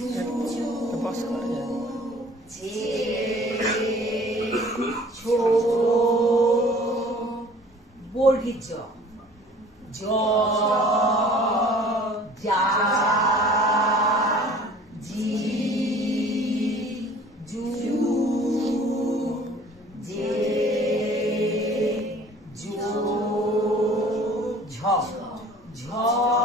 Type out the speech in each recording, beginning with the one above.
बस कर बोल्ड ज जा जी जू जे जो झ झ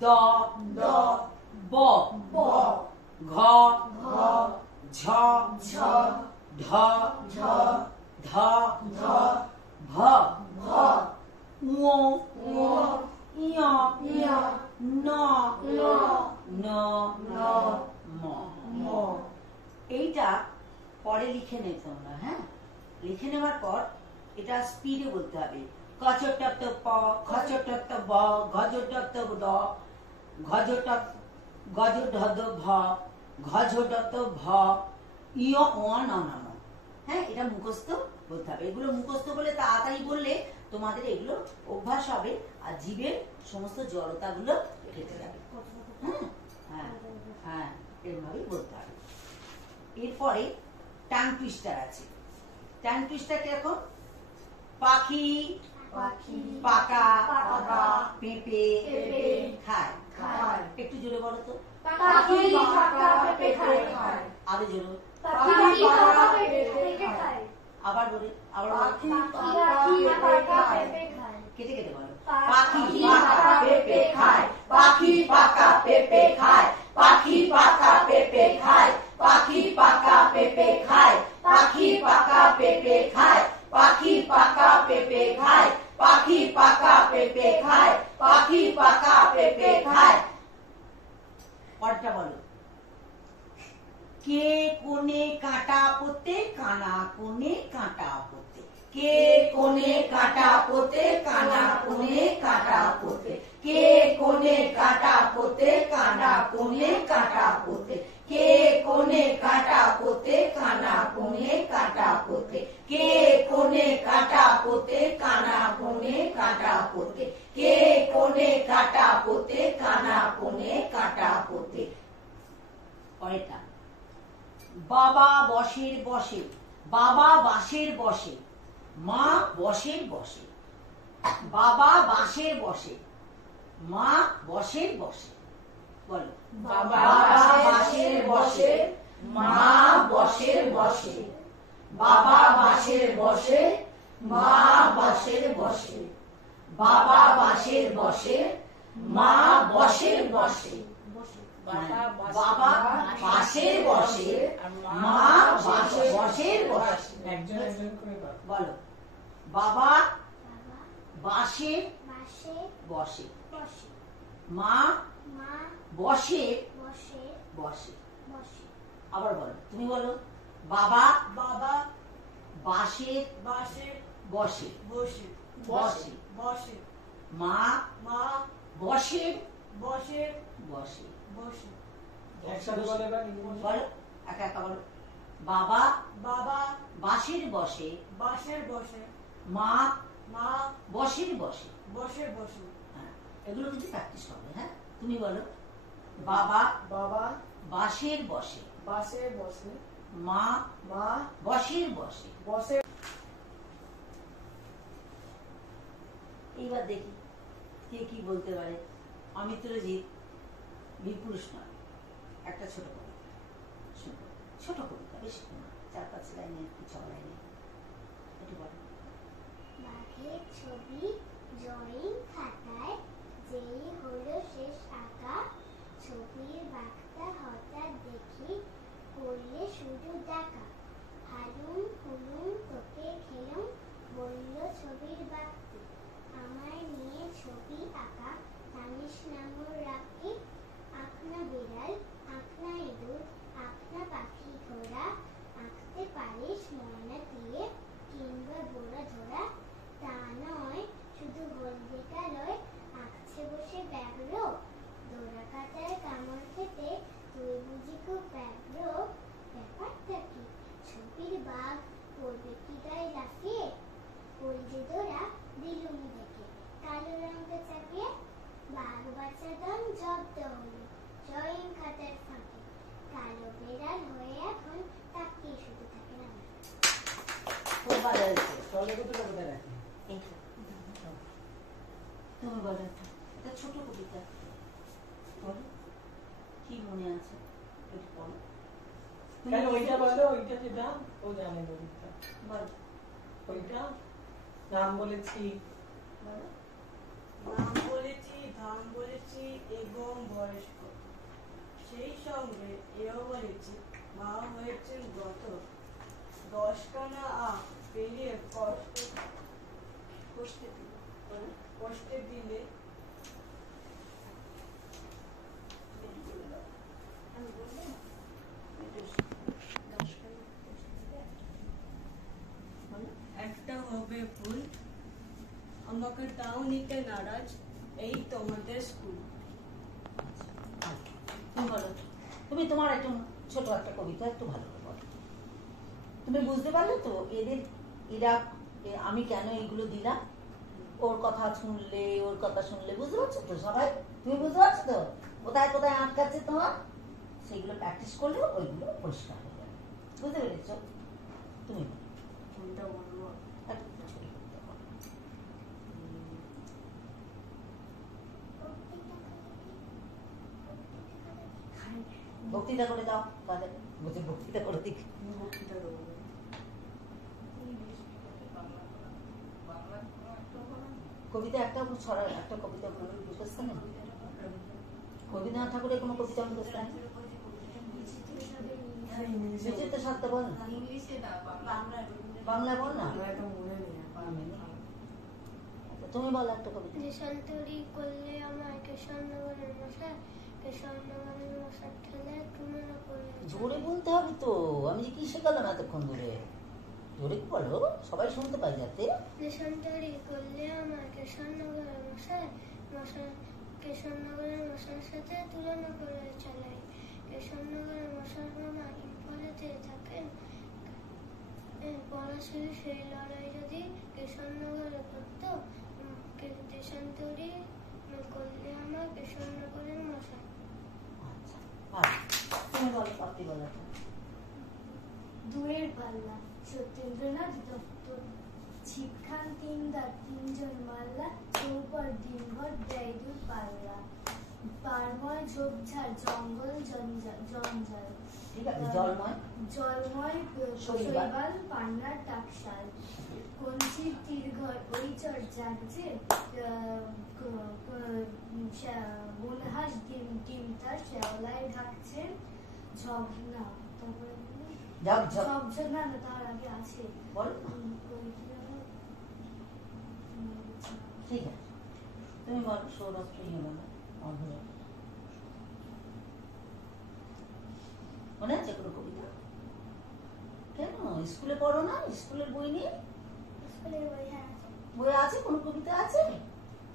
द দ ব ব ঘ ঘ ঝ ঝ ঢ ঢ ধ ধ ভ ভ ঙ ঙ ঞ ঞ ন ন ন ন ম ম এইটা পরে লিখে নেই তোমরা, হ্যাঁ? লিখে নেওয়ার পর এটা স্পিডে বলতে হবে। কচটত প খচটত ব ঘজটত ড ঘজটত গজঢদ ভ ঘঝটত ভ ইয় অ ন ন ন। হ্যাঁ, এটা মুখস্থ বলতে হবে। এগুলো মুখস্থ বলে তাড়াতাড়ি বললে তোমাদের এগুলো অভ্যাস হবে আর জীবের সমস্ত জড়তাগুলো কেটে যাবে। হ্যাঁ হ্যাঁ হ্যাঁ, এরভাবেই বলতে হবে। এরপরে টাং টুইস্টার আছে। টাং টুইস্টার কিরকম? পাখি পাখি পাকা পাকা পেঁপে পেঁপে খায়। খায়। একটু জোরে বলো তো। পাখি পাকা পেঁপে খায়। আরো জোরে। পাখি পাকা পেঁপে খায়। আবার বলে, আবার বলো। পাখি পাকা পেঁপে খায়। কেটে কেটে বলো। পাখি পাকা পেঁপে খায়। পাখি পাকা পেঁপে খায়। পাখি পাকা পেঁপে খায়। পাখি পাকা পেঁপে খায়। পাখি পাকা পেঁপে খায়। পাখি পাকা পেঁপে খায়। পাখি পাকা পেঁপে খায়। পাখি পাকা পেঁপে খায়। পরেরটা বলো। কে কোণে কাঁটা পোতে কানা কোণে কাঁটা পোতে। কে কোণে কাঁটা পোতে কানা কোণে কাঁটা পোতে। কে কোণে কাঁটা পোতে কানা কোণে কাঁটা পোতে। কে কোণে কাঁটা পোতে কানা কোণে কাঁটা পোতে। কে কোণে কাঁটা পোতে কানা কোণে কাঁটা পোতে। কে কোণে কাঁটা পোতে কানা কোণে কাঁটা পোতে। পরেরটা। বাবা বসের বসে বাবা বাসের বসে মা বসের বসে। বাবা বাসের বসে মা বসের বসে। বলো। বাবা বাসের বসে মা বসের বসে। বাবা বাসের বসে মা বসের বসে। বাবা বাসের বসে মা বসের বসে। বাবা বাসের বসে মা বসের বসে। একজন একজন করে বলো। বাবা বাসের বাসে বসে বসে মা মা বসে বসে বসে। বসে আবার বলো, তুমি বলো। বাবা বাবা বাসের বাসে বসে বসে বসে বসে। মা মা বসের বসে বসে। বসে। একসাথে বলে বা বলো, একা একা বলো। বাবা বাবা বাসের বসে বাসের বসে মা মা বসের বসে। বসে বসে। হ্যাঁ, এগুলো কিন্তু প্র্যাকটিস করবে। হ্যাঁ, তুমি বলো। বাবা বাবা বাসের বসে বাসে বসে মা মা বসের বসে। বসে। এইবার দেখি কে কি বলতে পারে। অমিত্রজিৎ বিপুরুষ নয়, একটা ছোট কবিতা শুনবো। ছোট কবিতা, বেশি না, 4-5 লাইনের কি 6 লাইনের। একটু বলো। বাঘের ছবি ড্রয়িং খাতায় যেই হলো শেষ আঁকা ছবির বাঘটা হঠাৎ দেখি করলে শুধু ডাকা হালুম হুলুম তোকে খেলুম বলল ছবির বাঘটি আমায় নিয়ে ছবি আঁকা জানিস না মোর রাখি আঁকনা বিড়াল আঁকনা ইঁদুর আঁকনা পাখি ঘোড়া আঁকতে পারিস ময়না দিয়ে কিংবা বোরা ধরা তা নয় শুধু হলদে কালোয় আঁকছে বসে ব্যাঘ্র দোরা কাটায় কামড় খেতে তুই বুঝি খুব ব্যাঘ্র ব্যাপারটা কি ছবির বাঘ পড়বে কি গায়ে লাফিয়ে কলজে দোরা দিলুম দেখে কালো রঙটা চাপিয়ে বাঘ বাচ্চা দম জব্দ হলো ড্রয়িং খাতার ফাঁকে কালো বেড়াল হয়ে এখন তাকিয়ে শুধু থাকে না খুব ভালো হয়েছে। স্বর্ণকূটটা কোথায় রাখি? এই তো। তুমি বলো একটা। এটা ছোট কবিতা, বলো কি মনে আছে একটু বলো। কেন ওইটা বলো, ওইটা যেটা ও জানে কবিতা। বলো ওইটা নাম বলেছি বলো। নাম বলেছি ধাম বলেছি বলেছি এবং বয়স্ক, সেই সঙ্গে এও বলেছি মা হয়েছেন গত 10খানা পেরিয়ে কষ্টে দিলে একটা হবে ভুল, আমাকে তাও নিতে নারাজ, এই তোমাদের স্কুল। তুমি বলো, তুমি তোমার একটু ছোট একটা কবিতা একটু ভালো করে বলো। তুমি বুঝতে পারলে তো এরা আমি কেন এইগুলো দিলাম? ওর কথা শুনলে বুঝতে পারছো তো সবাই? তুমি বুঝতে পারছো তো কোথায় কোথায় আটকাচ্ছে তোমার? সেগুলো প্র্যাকটিস করলে ওইগুলো পরিষ্কার হয়ে যাবে। বুঝতে পেরেছ? তুমি কোনটা বলবো? একটা ছোট কবিতা বলো। বক্তৃতা করে দাও তাহলে। বলছে বক্তৃতা করে দিক। বক্তৃতা দেবো। কবিতা একটা ছড়া একটা কবিতা মুখস্থ নেই? রবীন্দ্রনাথ ঠাকুরের কোনো কবিতা মুখস্থ নেই? বিচিত্র সত্য বল না, বাংলা বল না। তুমি বলো একটা কবিতা। দেশান্তরী করলে আমার কেশবনগরের মশাই, কেশবনগরের মশার ঠেলে তুমি না করলে। জোরে বলতে হবে তো, আমি যে কি শেখালাম এতক্ষণ ধরে। জোরে বলো, সবাই শুনতে পাই যাতে। দেশান্তরী করলে আমার কেশবনগরের মশাই, কেশবনগরের মশার সাথে তুলনা করে চালাই। কেশবনগরের মশার মামা ইম্ফলেতে থাকেন, পড়াশোনা সেই লড়াই যদি কেশবনগরে করতো। দেশান্তরী করলে আমার কেশবনগরের মশাই। আচ্ছা ভালো, তুমি বলো পাতি বলো। দুয়ের পাল্লা সত্যেন্দ্রনাথ দত্ত, ছিপখান 3 দাঁত 3 জন মাল্লা, চৌপর দিনভর দেয় 2 পাল্লা। পারময় ঝোপঝাড় জঙ্গল জঞ্জাল, ঠিক আছে, জলময় শৈবাল পান্নার টাকশাল। কঞ্চির তীরঘর ওই চর জাগছে, বনহাস ডিম তার শ্যাওলায় ঢাকছে। ঝগনা তারপরে ঝগঝগনা তার আগে আছে বল। ঠিক আছে, তুমি বলো। সৌরাষ্ট্র মনে আছে কোনো কবিতা? কেন স্কুলে পড়ো না? স্কুলের বই নিয়ে স্কুলের বই হ্যাঁ বই আছে, কোনো কবিতা আছে?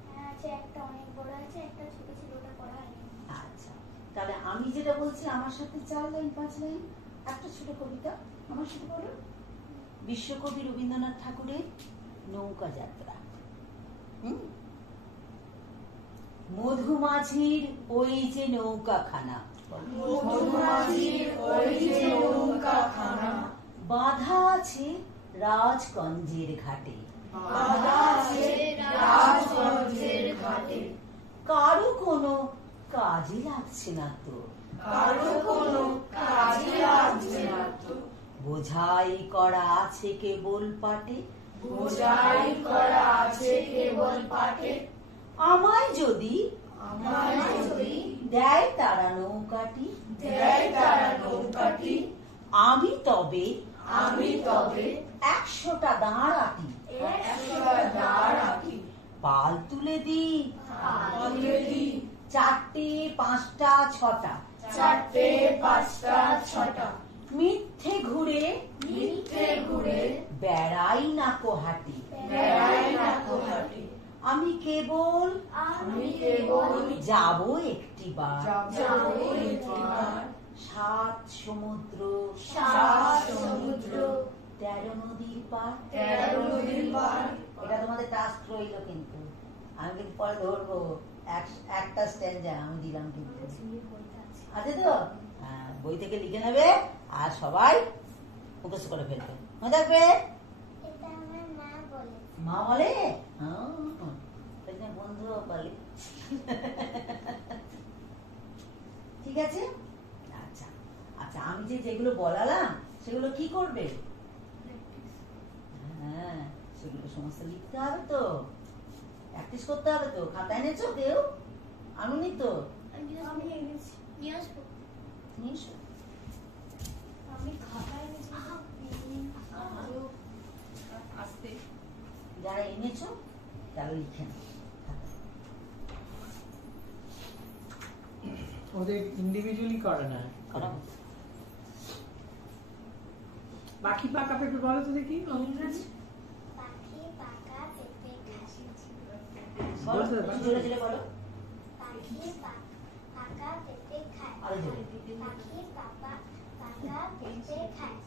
হ্যাঁ আছে, একটা অনেক বড় আছে, একটা ছোট ছিল, ওটা পড়া হয়নি। আচ্ছা, তাহলে আমি যেটা বলছি আমার সাথে 4 লাইন 5 লাইন একটা ছোট কবিতা আমার সাথে বলো। বিশ্বকবি রবীন্দ্রনাথ ঠাকুরের নৌকা যাত্রা। মধুমাঝির ওই যে নৌকাখানা, বাঁধা আছে রাজগঞ্জের ঘাটে, কারো কোনো কাজে লাগছে না তো, বোঝাই করা আছে কেবল পাটে, আমায় যদি দেয় তারা নৌকাটি, আমি তবে 100টা দাঁড়াটি, পাল তুলে দিই 4টে 5টা 6টা, মিথ্যে ঘুরে বেড়াই না কোহাটি, আমি কেবল যাব একটিবার, 7 সমুদ্র 13 নদীর পার। এটা তোমাদের টাস্ক রইল, কিন্তু আমি কিন্তু পরে ধরবো। একটা স্ট্যান্ডা আমি দিলাম, কিন্তু আছে তো? হ্যাঁ, বই থেকে লিখে নেবে আর সবাই মুখস্থ করে ফেলবে। মনে থাকবে? এটা আমার মা বলে। মা বলে? বন্ধু বলে। ঠিক আছে, আচ্ছা আচ্ছা, আমি যেগুলো বলালাম সেগুলো কি করবে? হ্যাঁ, সেগুলো সমস্ত লিখতে হবে তো, প্র্যাকটিস করতে হবে তো। খাতা এনেছো কেউ? আনুনি তো আমি এনেছি নিয়ে আসবো। নিয়ে এসো। আমি খাতায় এনেছি আসতে যারা এনেছো তারা লিখে নাও। ওদের ইন্ডিভিজুয়ালি করে না। করাবো। বাকি পাকা পেঁপে বলো তো দেখি। পাখি পাকা পেঁপে খায়। বলো, বলতে পারো? একটু জোরে জোরে বলো। পাখি পাকা পেঁপে খায়। আরো জোরে। পাখি পাকা পেঁপে খায়।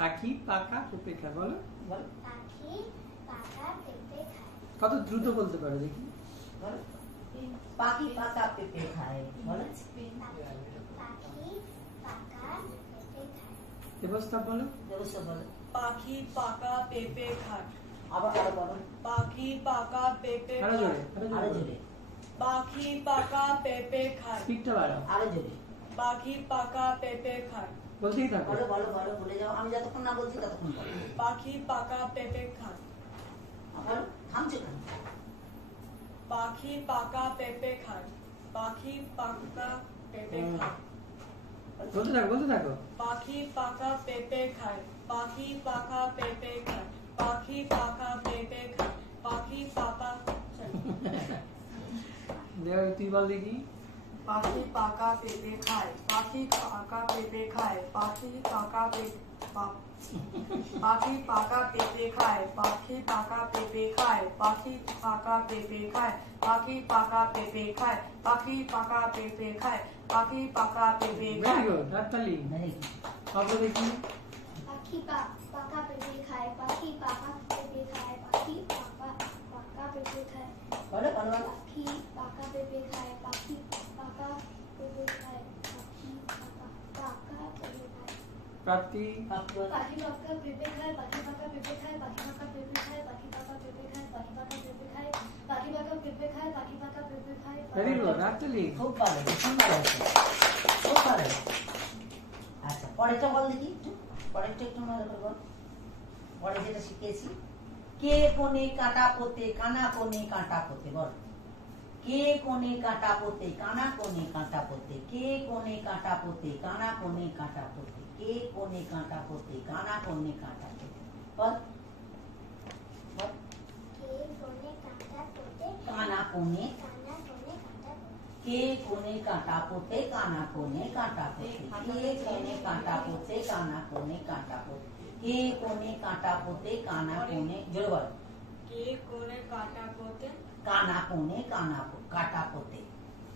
পাখি পাকা পেঁপে খায় বলো। বলো পাখি পাকা পেঁপে খায়। কত দ্রুত বলতে পারো দেখি। বলো। পাখি পাকা পেঁপে খায় বলো। পাখি পাকা পেঁপে খায়। দেবস্থাপ বলো। দেবস্থাপ বলো। পাখি পাকা পেঁপে খায়। আবার আরো বলো। পাখি পাকা পেঁপে আরো খায়। জোরে আরো জোরে। পাখি পাকা পেঁপে খায়। স্পিডটা বাড়াও। আরো জোরে। পাখি পাকা পেঁপে খায়। বলতেই থাকো। বলো বলো বলো বলে যাও, আমি যতক্ষণ না বলছি ততক্ষণ বলো। পাখি পাকা পেঁপে খায়। আবার থামছো কেন? পাখি পাকা পেঁপে খায়। পাখি পাকা পেঁপে খায়। বলতে থাকো বলতে থাকো। পাখি পাকা পেঁপে খায়। পাখি পাকা পেঁপে খায়। পাখি পাকা পেঁপে খায়। পাখি পাকা দেখ তুই বল দেখি। পাখি পাকা পেঁপে খায়। পাখি পাকা পেঁপে খায়। পাখি পাকা পাখি পাকা পেঁপে খায়। পাখি পাকা পেঁপে খায়। পাখি পাকা পেঁপে খায়। পাখি পাকা পেঁপে খায়। পাখি পাকা পেঁপে খায়। পাখি পাকা পেঁপে ভেরি খায়। গুড হাততালি। Very good. শব্দ দেখি। পাখি পাকা পেঁপে খায়। পাখি পাকা পেঁপে খায়। পাখি পাকা পেঁপে খায়। বলো বলো বলো। পাখি পাকা পেঁপে খায়। পাখি পাকা পেঁপে খায়। পাখি পাকা পেঁপে খায়। প্রাপ্তি। পাখি বলো। পাখি পাকা পেঁপে খায়। পাখি পাকা পেঁপে খায়। পাখি পাকা পেঁপে খায়। পাখি পাকা পেঁপে খায়। পাখি পাকা পেঁপে খায়। পাখি পাকা পেঁপে খায়। পাখি পাকা পেঁপে খায়। ভেরি গুড হাততালি। খুব ভালো, ভীষণ ভালো হয়েছে। খুব ভালো হয়েছে। আচ্ছা পরেরটা বল দেখি একটু। পরেরটা একটু ভালো করে বল। পরে যেটা শিখেছি, কে কোণে কাঁটা পোতে কানা কোণে কাঁটা পোতে বল। কে কোণে কাঁটা পোতে কানা কোণে কাঁটা পোতে। কে কোণে কাঁটা পোতে কানা কোণে কাঁটা পোতে। কে কোণে কাঁটা পোতে কানা কোণে কাঁটা পোতে বল। বল। কে কোণে কাঁটা পোতে কানা কোণে। কানা কোণে কাঁটা পোতে। কে কোণে কাঁটা পোতে কানা কোণে কাঁটা পোতে। কে কোণে কাঁটা পোতে কানা কোণে কাঁটা পোতে। কে কোণে কাঁটা পোতে কানা কোণে জোরে বল। কে কোণে কাটা পোতে কানা কোণে কাঁটা পোতে।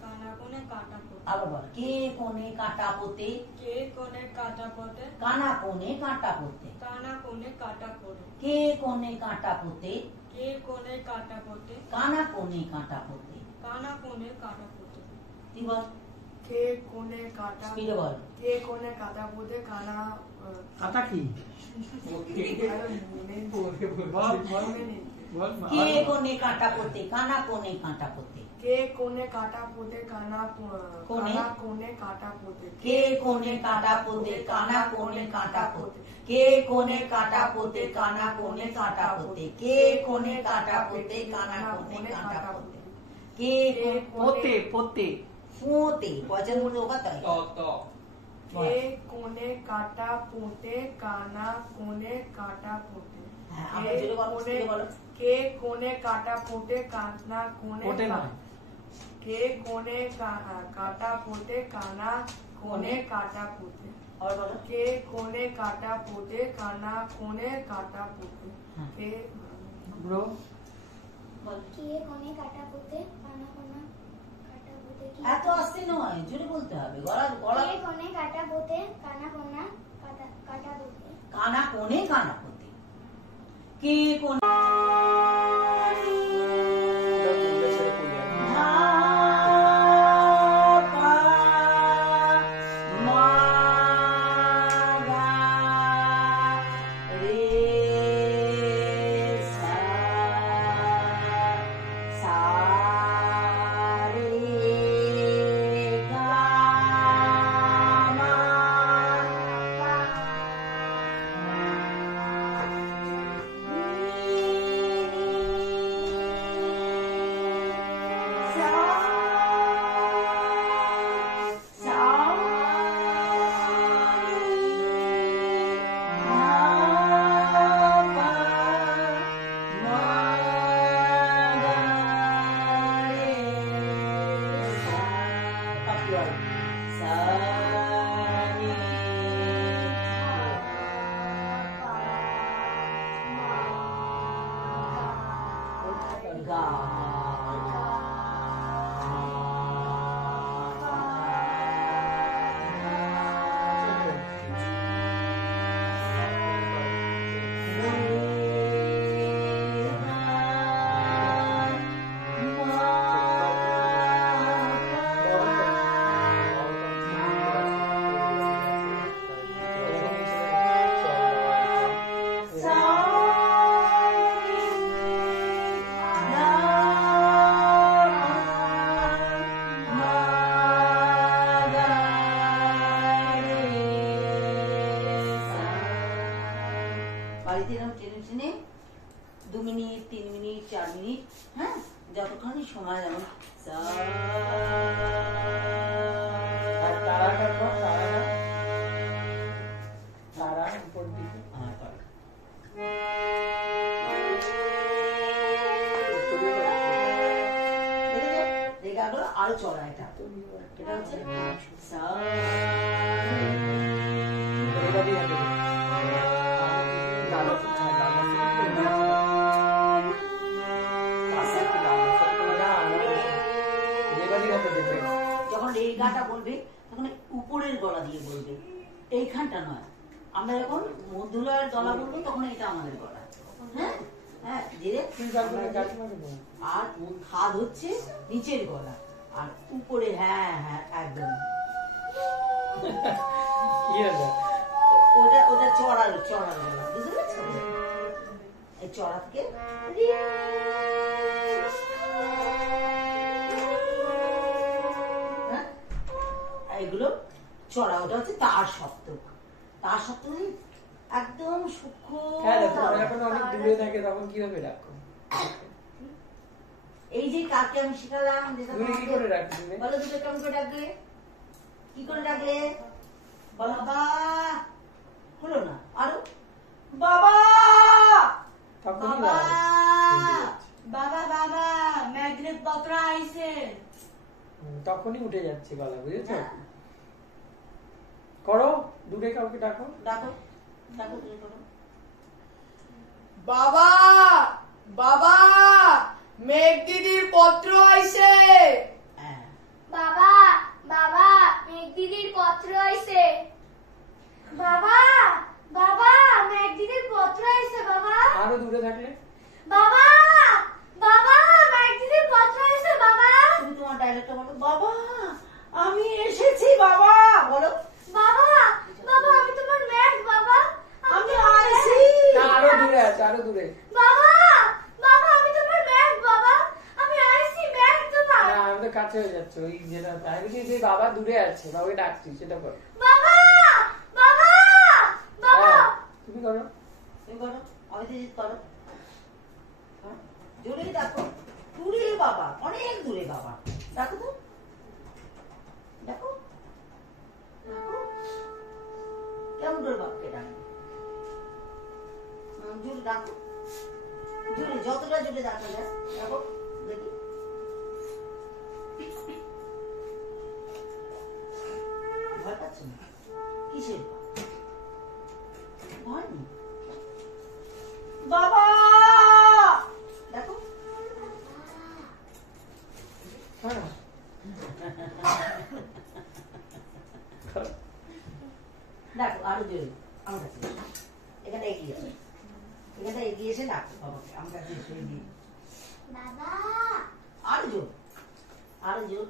কানা কোণে কাটা পোতে। আবার বল। কে কোণে কাঁটা পোতে কে কোণে কাটা পোতে কানা কোণে কাঁটা পোতে। কানা কোণে কাটা পোতে। কে কোণে কাঁটা পোতে কে কোণে কাটা পোতে কানা কোণে কাঁটা পোতে। কানা কোণে কাটা পোতে। তুই বল। কে কোণে কাটা স্পিডে বল। কে কোণে কাটা পোতে কানা কাটা কি? বল বল বল। কে কোণে কাঁটা পোতে কানা কোণে কাঁটা পোতে। কে কোণে কাটা পোতে কানা কোণে? কানা কোণে কাটা পোতে। কে কোণে কাঁটা পোতে কানা কোণে কাঁটা পোতে। কে কোণে কাঁটা পোতে কানা কোণে কাঁটা পোতে। কে কোণে কাঁটা পোতে কানা কোণে কাঁটা পোতে। কে পোতে পোতে। পোতে পয়সার মধ্যে ওকা তাই। কে কোণে কাটা পোতে কানা কোণে কাটা পোতে। হ্যাঁ আমরা জোরে বল স্পিডে বলো। কে কোণে কাটা পোতে কানা কোণে পোতে নয়। কে কোণে কাটা পোতে কানা কোণে কাটা পোতে। আবার বলো। কে কোণে কাটা পোতে কানা কোণে কাটা পোতে। হ্যাঁ। কে ব্রো বল। কে কোণে কাটা পোতে কানা কোণা কাটা পোতে। এত আস্তে নয়, জোরে বলতে হবে। গলা গলা। কে কোণে কাটা পোতে কানা কোণা কাটা পোতে। কানা কোণে কানা পোতে। কে কোণে জয় সা নি গা বাড়িতে এরকম টেনে টেনে 2 মিনিট 3 মিনিট 4 মিনিট, হ্যাঁ, যতক্ষণ সময় যেমন আর তারাটা তো তারা উপর দিকে আরো চড়া এটা হচ্ছে সা যখন এই গাটা বলবে তখন উপরের গলা দিয়ে বলবে, এইখানটা নয়। আমরা যখন মধ্যলয়ের গলা বলবো তখন এটা আমাদের গলা, হ্যাঁ হ্যাঁ ধীরে। আর খাদ হচ্ছে নিচের গলা, আর উপরে হ্যাঁ হ্যাঁ একদম ওটা ওটা চড়ার চড়ার গলা, বুঝতে পারছো? এই চড়া থেকে এগুলো চড়া, ওটা হচ্ছে তার সপ্তক। তার সপ্তক একদম সূক্ষ্ম। অনেক দূরে থাকে তখন কিভাবে রাখো? এই যে কাকে আমি শিখালাম, কি করে রাখবে? বলো দুটো কেমন করে ডাকলে, কি করে ডাকলে? বাবা হলো না, আরো বাবা বাবা বাবা বাবা ম্যাগনেট পত্র আইছে, তখনই উঠে যাচ্ছে গলা, বুঝেছো? করো, দূরে কাউকে ডাকো, ডাকো ডাকো দূরে করো। বাবা বাবা মেঘ দিদির পত্র আইছে। বাবা বাবা মেঘ দিদির পত্র আইছে। বাবা বাবা মেঘ দিদির পত্র আইছে। বাবা আরো দূরে থাকলে বাবা বাবা মেঘ দিদির পত্র আইছে। বাবা তুমি তোমার ডায়লগটা বলো, বাবা আমি এসেছি বাবা, বলো বাবা বাবা আমি তোমার মেঘ। বাবা আমি আইছি। আরো দূরে আছে, আরো দূরে। বাবা বাবা আমি তোমার মেঘ। বাবা আমি আইছি মেঘ তোমার। না, আমি তো কাছে হয়ে যাচ্ছে, ওই যেটা আমি যে বাবা দূরে আছে, বাবাকে ডাকছি, সেটা করো। বাবা বাবা বাবা তুমি করো, তুমি করো, অমিতজিৎ করো, জোরে দেখো, দূরে বাবা, অনেক দূরে বাবা, দেখো তো, দেখো দেখো কেমন করে বাপকে ডাকবে, জোরে ডাকো, জোরে, যতটা জোরে ডাকা যায় দেখো, দেখি ভয় পাচ্ছ না? কিসের ভয় নেই বাবা, দেখো দেখো আরো জোরে, আমার কাছে এখানে এগিয়ে যাবে, এখানে এগিয়ে এসে ডাকো বাবাকে, আমার কাছে এসে এগিয়ে, বাবা আরো জোর, আরো জোর,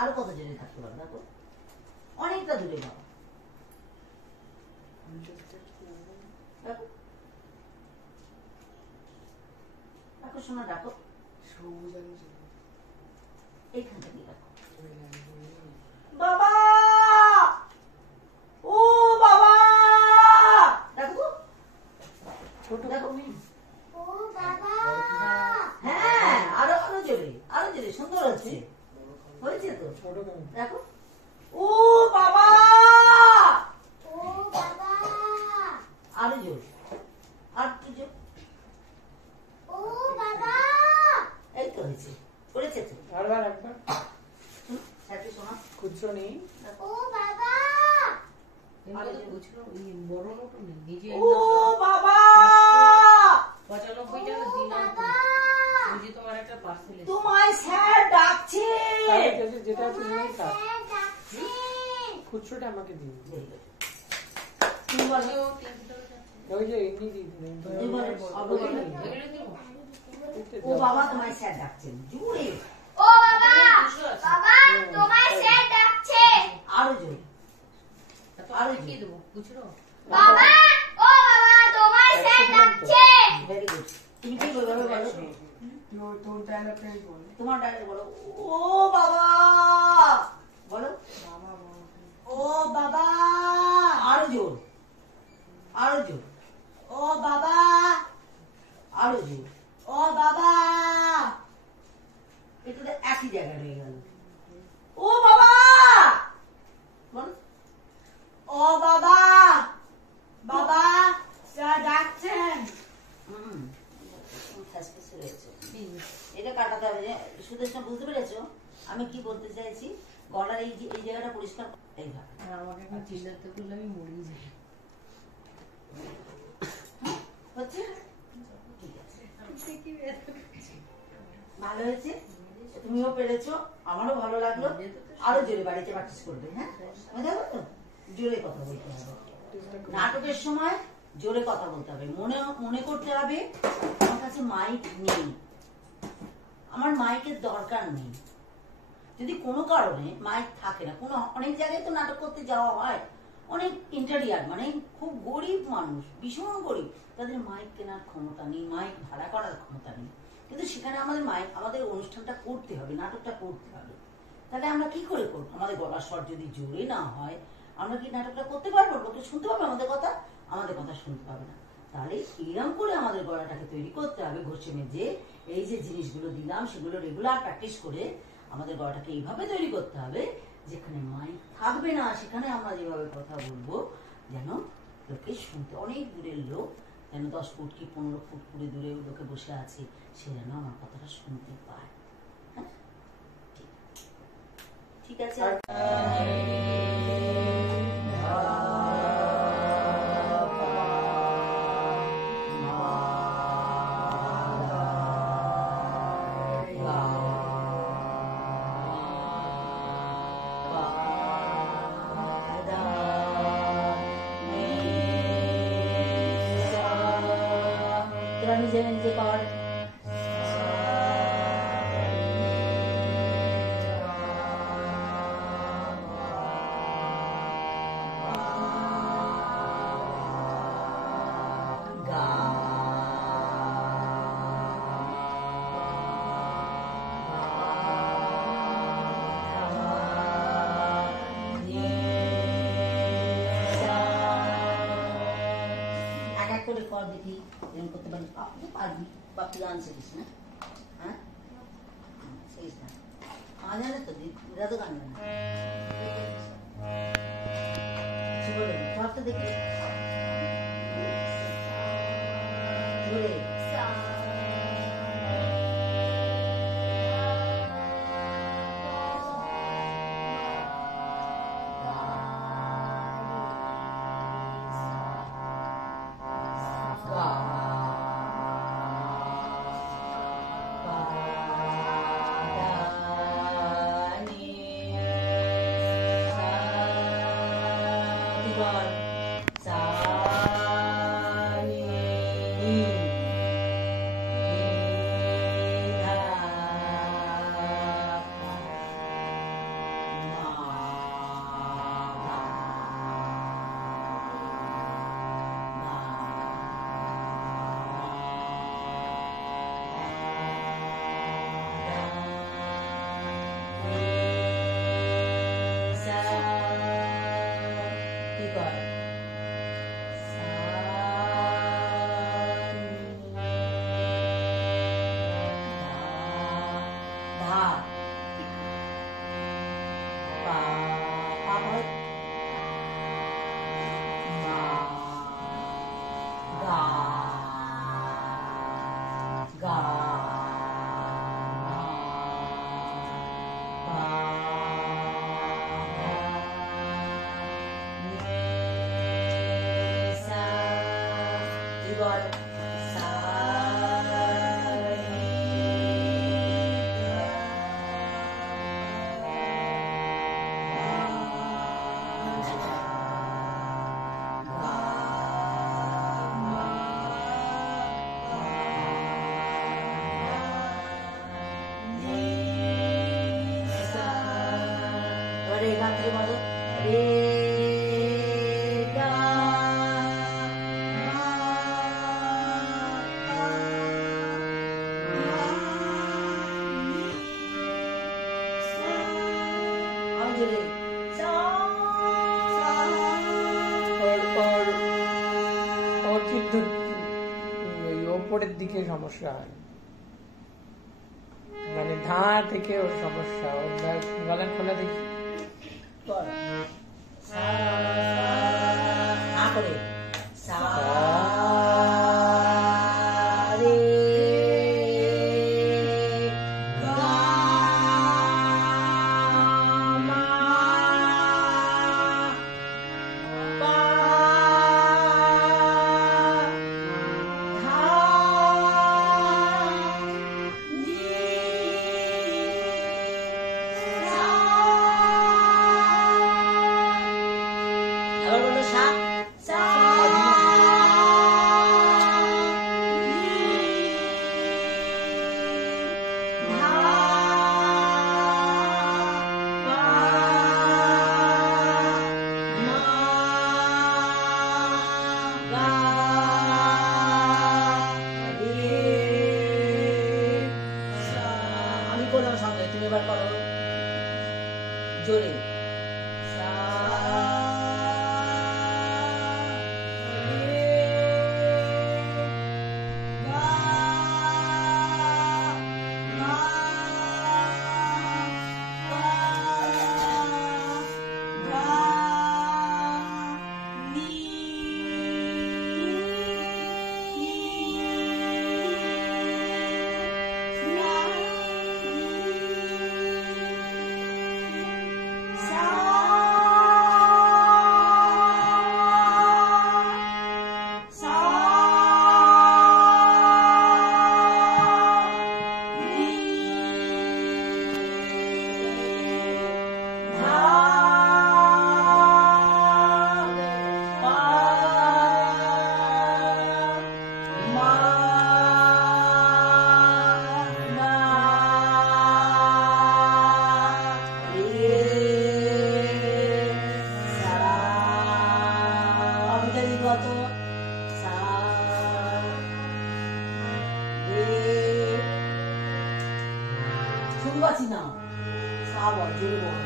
আরো কত জোরে থাকতে পারো, দেখো অনেকটা দূরে বাবা, দেখো দেখো শোনা, ডাকো এইখান থেকে ডাকো, বাবা ও বাবা, দেখো ছোট দেখো, ও বাবা হ্যাঁ আরো আরো জোরে, আরো জোরে, সুন্দর হচ্ছে, হয়েছে তো, ছোট কেমন? দেখো ও বাবা, ও বাবা আরো জোরে, আর কি জোর, ও বাবা এই তো হয়েছে। খুচরো নেই। ও বাবা খুচরো বড় নোট নেই, নিজে ও বাবা 95 টাকা দিলাম তো। ওই যে তোমার একটা পার্সেল এসেছে। তোমায় স্যার ডাকছে। তাহলে যেটা আছে সেটাই থাক। স্যার ডাকছেন। খুচরোটা আমাকে দিন। তুমি বলো। ওই যে এমনি দিয়ে দিলেন। তুমি বলো। এগুলো দেবো? ও বাবা তোমায় স্যার ডাকছেন জোরে, ও বাবা বাবা তোমায় স্যার ডাকছে। আরো জোরে। আর কি দেবো? খুচরো? বাবা ও বাবা তোমায় স্যার ডাকছে। Very good. তুমি কি বলবে বলো? তোর ডায়লগটাই বল। তোমার ডায়লগ বলো। ও বাবা বলো। ও বাবা আরো জোর, আরো জোর। ও বাবা আরো জোর। ও বাবা এটা তো একই জায়গায় রয়ে গেল। ও বাবা বল। ও বাবা বাবা স্যার ডাকছেন। এটা কাটাতে হবে যে সুদেশনা, বুঝতে পেরেছো আমি কি বলতে চাইছি? গলার এই যে এই জায়গাটা পরিষ্কার এইভাবে। আর আমাকে এখন চিল্লাতে করলে আমি মরেই যাই। হচ্ছে ঠিক আছে, ভালো হয়েছে, তুমিও পেরেছো, আমারও ভালো লাগলো। আরো জোরে বাড়িতে প্র্যাকটিস করবে। হ্যাঁ দেখো তো জোরে কথা বলতে হবে নাটকের সময়, জোরে কথা বলতে হবে। মনে করতে হবে আমার কাছে মাইক নেই, আমার মাইকের দরকার নেই। যদি কোনো কারণে মাইক থাকে না, কোনো অনেক জায়গায় তো নাটক করতে যাওয়া হয়, অনেক ইন্টারিয়ার মানে খুব গরিব মানুষ, ভীষণ গরিব, তাদের মাইক কেনার ক্ষমতা নেই, মাইক ভাড়া করার ক্ষমতা নেই, কিন্তু সেখানে আমাদের মাইক, আমাদের অনুষ্ঠানটা করতে হবে, নাটকটা করতে হবে। তাহলে আমরা কি করে করবো? আমাদের গলার স্বর যদি জোরে না হয় আমরা কি নাটকটা করতে পারবো? লোকে শুনতে পাবে আমাদের কথা? আমাদের কথা শুনতে পাবে না। তাহলে এরকম করে আমাদের গলাটাকে তৈরি করতে হবে, ঘষে মেজে এই যে জিনিসগুলো দিলাম সেগুলো রেগুলার প্র্যাকটিস করে আমাদের গলাটাকে এইভাবে তৈরি করতে হবে যেখানে মাইক থাকবে না, সেখানে আমরা যেভাবে কথা বলবো যেন লোকে শুনতে, অনেক দূরের লোক যেন 10 ফুট কি 15 ফুট করে দূরে লোকে বসে আছে, সে যেন আমার কথাটা শুনতে পায়। হ্যাঁ ঠিক আছে। নিজে নিজে কর। এক এক করে কর দেখি এরকম করতে পারি। আপনি পারবি বা প্লান শিখিস না? হ্যাঁ শিখিস না? জানে তো দিদা তো গান জানে। দেখি জোরে কি কর বল সা এবারে এখান থেকে বলো রে গা অঞ্জলি ওর কিন্তু ওই ওপরের দিকে সমস্যা হয়, মানে ধা থেকে ওর সমস্যা, ওর গলা খোলা দেখি কর সা আ করে সা রে গা মা পা ধা নি সা আবার বলো সা সা আমি করলাম সঙ্গে, তুমি এবার করো জোরে সা রে গা মা পা ধা নি শুনতে পাচ্ছি না, সা বল জোরে বল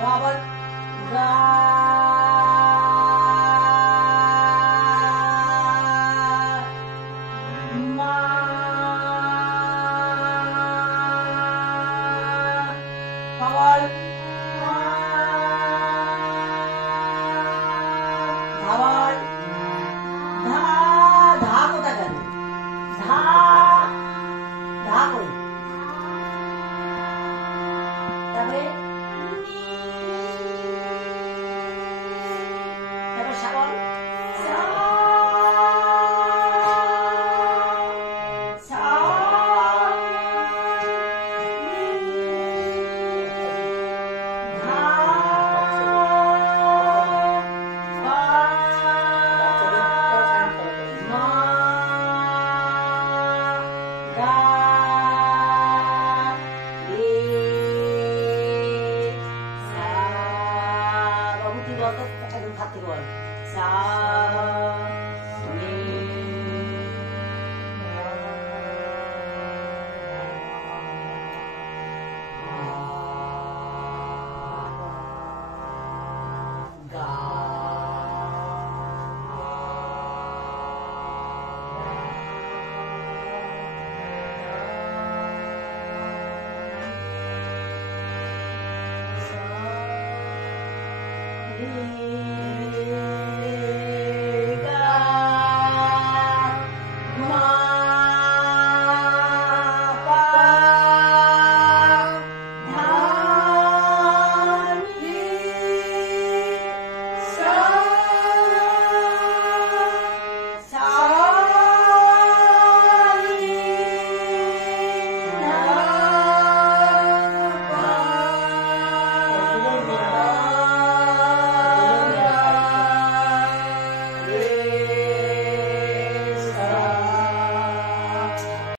গা বল গা মা পা বল মা ধা বল ধা ধা কোথা গেল ধা ধা করে তারপরে তারপরে সা বল সা সা ধা পা মা গা রে সা বাবু তুই বল তো একদম খাতে বল সা রে গা রে